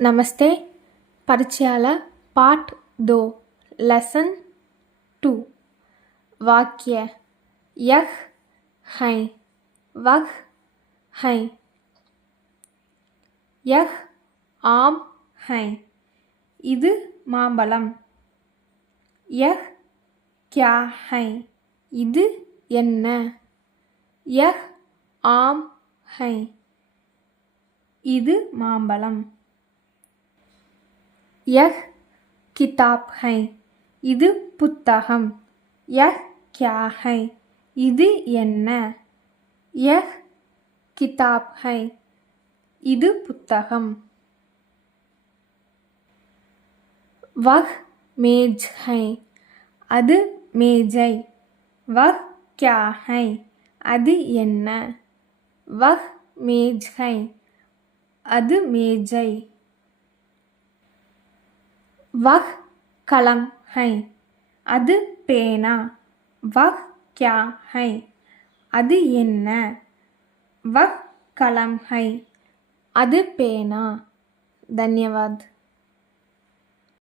नमस्ते परिचयाला part 2 lesson 2 वाक्य यह है वह है यह आम है இது மாம்பழம் यह क्या है இது என்ன यह आम है இது மாம்பழம் यह किताब है இது புத்தகம் यह क्या है இது என்ன यह किताब है இது புத்தகம் वह मेज है அது மேஜை वह क्या है அது என்ன वह मेज है அது மேஜை वह कलम है அது பேனா वह क्या है அது என்ன वह कलम है அது பேனா धन्यवाद।